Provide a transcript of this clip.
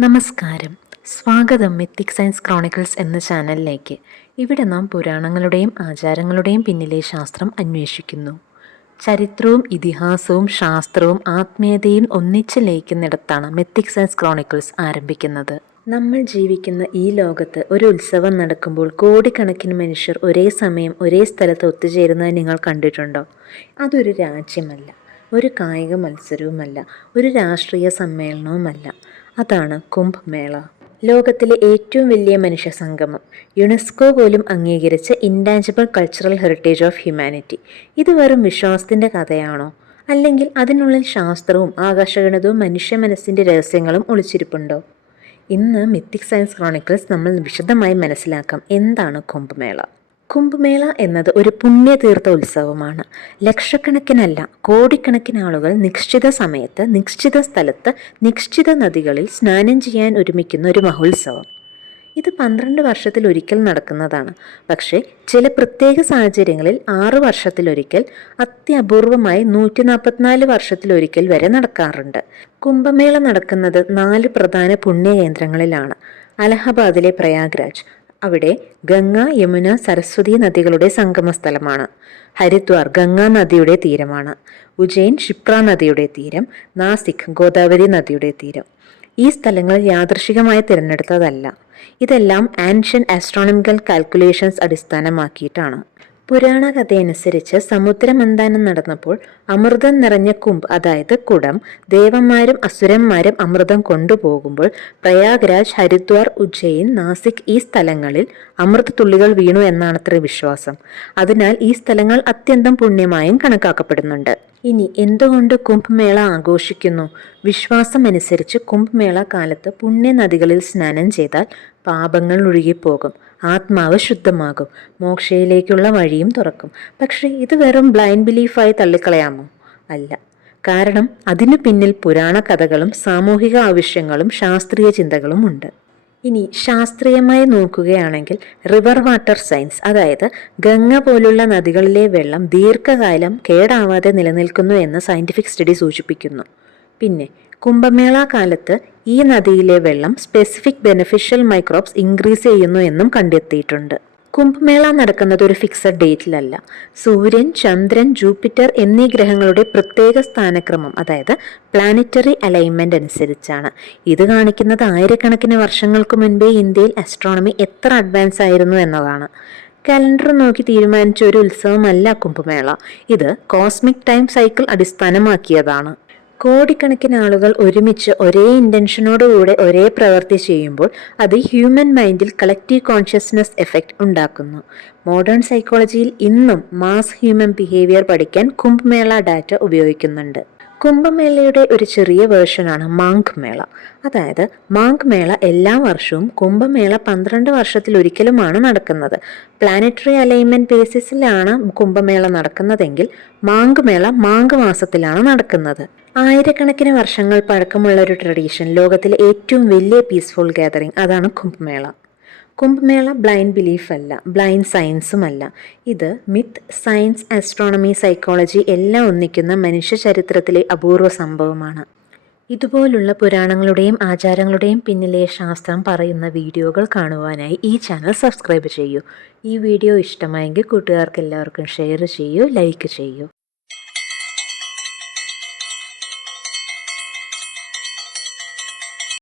നമസ്കാരം. സ്വാഗതം mythic science chronicles എന്ന ചാനലിലേക്ക്. ഇവിടെ നാം പുരാണങ്ങളുടെയും ആചാരങ്ങളുടെയും പിന്നിലെ ശാസ്ത്രം അന്വേഷിക്കുന്നു. ചരിത്രവും ഇതിഹാസവും ശാസ്ത്രവും ആത്മീയതയും ഒന്നിച്ച് ലയിക്കുന്നിടത്താണ് മിത്തിക് സയൻസ് ക്രോണിക്കിൾസ് ആരംഭിക്കുന്നത്. നമ്മൾ ജീവിക്കുന്ന ഈ ലോകത്ത് ഒരു ഉത്സവം നടക്കുമ്പോൾ കോടിക്കണക്കിന് മനുഷ്യർ ഒരേ സമയം ഒരേ സ്ഥലത്ത് ഒത്തുചേരുന്നത് നിങ്ങൾ കണ്ടിട്ടുണ്ടോ? അതൊരു രാജ്യമല്ല. ഒരു കായിക മത്സരവുമല്ല. ഒരു രാഷ്ട്രീയ സമ്മേളനവുമല്ല. അതാണ് കുംഭമേള. ലോകത്തിലെ ഏറ്റവും വലിയ മനുഷ്യ സംഗമം യുനെസ്കോ പോലും അംഗീകരിച്ച intangible cultural heritage of humanity ഇത് വെറും വിശ്വാസത്തിന്റെ കഥയാണോ? അല്ലെങ്കിൽ അതിനുള്ളിൽ ശാസ്ത്രവും ആകാശഗണിതവും മനുഷ്യ മനസ്സിന്റെ രഹസ്യങ്ങളും ഒളിച്ചിരിപ്പുണ്ടോ? ഇന്ന് മിത്തിക് സയൻസ് ക്രോണിക്കിൾസ് നമ്മൾ വിശദമായി മനസ്സിലാക്കാം. എന്താണ് കുംഭമേള? കുംഭമേള എന്നത് ഒരു പുണ്യതീർത്ഥ ഉത്സവമാണ്. ലക്ഷക്കണക്കിനല്ല കോടിക്കണക്കിന് ആളുകൾ നിശ്ചിത സമയത്ത് നിശ്ചിത സ്ഥലത്ത് നിശ്ചിത നദികളിൽ സ്നാനം ചെയ്യാൻ ഒരുമിക്കുന്ന ഒരു മഹോത്സവം. ഇത് പന്ത്രണ്ട് വർഷത്തിൽ ഒരിക്കൽ നടക്കുന്നതാണ്. പക്ഷേ ചില പ്രത്യേക സാഹചര്യങ്ങളിൽ ആറ് വർഷത്തിലൊരിക്കൽ അത്യപൂർവമായി നൂറ്റി നാൽപ്പത്തിനാല് വർഷത്തിലൊരിക്കൽ വരെ നടക്കാറുണ്ട്. കുംഭമേള നടക്കുന്നത് നാല് പ്രധാന പുണ്യകേന്ദ്രങ്ങളിലാണ്. അലഹബാദിലെ പ്രയാഗ്രാജ് അവിടെ ഗംഗ യമുന സരസ്വതി നദികളുടെ സംഗമ സ്ഥലമാണ് ഹരിദ്വാർ ഗംഗാ നദിയുടെ തീരമാണ്. ഉജ്ജയിൻ ക്ഷിപ്ര നദിയുടെ തീരം നാസിക് ഗോദാവരി നദിയുടെ തീരം. ഈ സ്ഥലങ്ങൾ യാദൃശികമായി തിരഞ്ഞെടുത്തതല്ല. ഇതെല്ലാം ആൻഷ്യൻ ആസ്ട്രോണമിക്കൽ കാൽക്കുലേഷൻസ് അടിസ്ഥാനമാക്കിയിട്ടാണ്. പുരാണ കഥയനുസരിച്ച് സമുദ്രമന്താനം നടന്നപ്പോൾ അമൃതം നിറഞ്ഞ കുംഭ് അതായത് കുടം ദേവന്മാരും അസുരന്മാരും അമൃതം കൊണ്ടുപോകുമ്പോൾ പ്രയാഗ്രാജ് ഹരിദ്വാർ ഉജ്ജയിൻ നാസിക് ഈ സ്ഥലങ്ങളിൽ അമൃത തുള്ളികൾ വീണു എന്നാണത്ര വിശ്വാസം. അതിനാൽ ഈ സ്ഥലങ്ങൾ അത്യന്തം പുണ്യമായും കണക്കാക്കപ്പെടുന്നുണ്ട്. ഇനി എന്തുകൊണ്ട് കുംഭമേള ആഘോഷിക്കുന്നു? വിശ്വാസം അനുസരിച്ച് കുംഭമേള കാലത്ത് പുണ്യനദികളിൽ സ്നാനം ചെയ്താൽ പാപങ്ങൾ ഒഴുകിപ്പോകും. ആത്മാവ് ശുദ്ധമാകും. മോക്ഷയിലേക്കുള്ള വഴിയും തുറക്കും. പക്ഷേ ഇത് വെറും ബ്ലൈൻഡ് ബിലീഫായി തള്ളിക്കളയാമോ? അല്ല. കാരണം അതിനു പിന്നിൽ പുരാണ കഥകളും സാമൂഹിക ആവശ്യങ്ങളും ശാസ്ത്രീയ ചിന്തകളും ഉണ്ട്. ഇനി ശാസ്ത്രീയമായി നോക്കുകയാണെങ്കിൽ റിവർ വാട്ടർ സയൻസ് അതായത് ഗംഗ പോലുള്ള നദികളിലെ വെള്ളം ദീർഘകാലം കേടാവാതെ നിലനിൽക്കുന്നു എന്ന് സയന്റിഫിക് സ്റ്റഡി സൂചിപ്പിക്കുന്നു. പിന്നെ കുംഭമേള കാലത്ത് ഈ നദിയിലെ വെള്ളം സ്പെസിഫിക് ബെനിഫിഷ്യൽ മൈക്രോബ്സ് ഇൻക്രീസ് ചെയ്യുന്നു എന്നും കണ്ടെത്തിയിട്ടുണ്ട്. കുംഭമേള നടക്കുന്നത് ഒരു ഫിക്സഡ് ഡേറ്റിലല്ല സൂര്യൻ ചന്ദ്രൻ ജൂപ്പിറ്റർ എന്നീ ഗ്രഹങ്ങളുടെ പ്രത്യേക സ്ഥാനക്രമം അതായത് പ്ലാനറ്ററി അലൈൻമെന്റ് അനുസരിച്ചാണ്. ഇത് കാണിക്കുന്നത് ആയിരക്കണക്കിന് വർഷങ്ങൾക്ക് മുൻപേ ഇന്ത്യയിൽ അസ്ട്രോണമി എത്ര അഡ്വാൻസ് ആയിരുന്നു എന്നതാണ്. കലണ്ടർ നോക്കി തീരുമാനിച്ച ഒരു ഉത്സവമല്ല കുംഭമേള. ഇത് കോസ്മിക് ടൈം സൈക്കിൾ അടിസ്ഥാനമാക്കിയതാണ്. കോടിക്കണക്കിന് ആളുകൾ ഒരുമിച്ച് ഒരേ ഇന്റൻഷനോടുകൂടെ ഒരേ പ്രവൃത്തി ചെയ്യുമ്പോൾ അത് ഹ്യൂമൻ മൈൻഡിൽ കളക്റ്റീവ് കോൺഷ്യസ്നെസ് എഫക്റ്റ് ഉണ്ടാക്കുന്നു. മോഡേൺ സൈക്കോളജിയിൽ ഇന്നും മാസ് ഹ്യൂമൻ ബിഹേവിയർ പഠിക്കാൻ കുംഭമേള ഡാറ്റ ഉപയോഗിക്കുന്നുണ്ട്. കുംഭമേളയുടെ ഒരു ചെറിയ വേർഷനാണ് മാങ്ക് മേള. അതായത് മാങ്ക് മേള എല്ലാ വർഷവും കുംഭമേള പന്ത്രണ്ട് വർഷത്തിൽ ഒരിക്കലുമാണ് നടക്കുന്നത്. പ്ലാനറ്ററി അലൈൻമെന്റ് ബേസിസിലാണ് കുംഭമേള നടക്കുന്നതെങ്കിൽ മാങ്ക് മേള മാങ്ക് മാസത്തിലാണ് നടക്കുന്നത്. ആയിരക്കണക്കിന് വർഷങ്ങൾ പഴക്കമുള്ള ഒരു ട്രഡീഷൻ ലോകത്തിലെ ഏറ്റവും വലിയ പീസ്ഫുൾ ഗാദറിംഗ് അതാണ് കുംഭമേള. കുംഭമേള ബ്ലൈൻഡ് ബിലീഫ് അല്ല ബ്ലൈൻഡ് സയൻസും അല്ല. ഇത് മിത്ത് സയൻസ് ആസ്ട്രോണമി സൈക്കോളജി എല്ലാം ഒന്നിക്കുന്ന മനുഷ്യ ചരിത്രത്തിലെ അപൂർവ സംഭവമാണ്. ഇതുപോലുള്ള പുരാണങ്ങളുടെയും ആചാരങ്ങളുടെയും പിന്നിലെ ശാസ്ത്രം പറയുന്ന വീഡിയോകൾ കാണുവാനായി ഈ ചാനൽ സബ്സ്ക്രൈബ് ചെയ്യൂ. ഈ വീഡിയോ ഇഷ്ടമായെങ്കിൽ കൂട്ടുകാർക്ക് എല്ലാവർക്കും ഷെയർ ചെയ്യൂ ലൈക്ക് ചെയ്യൂ.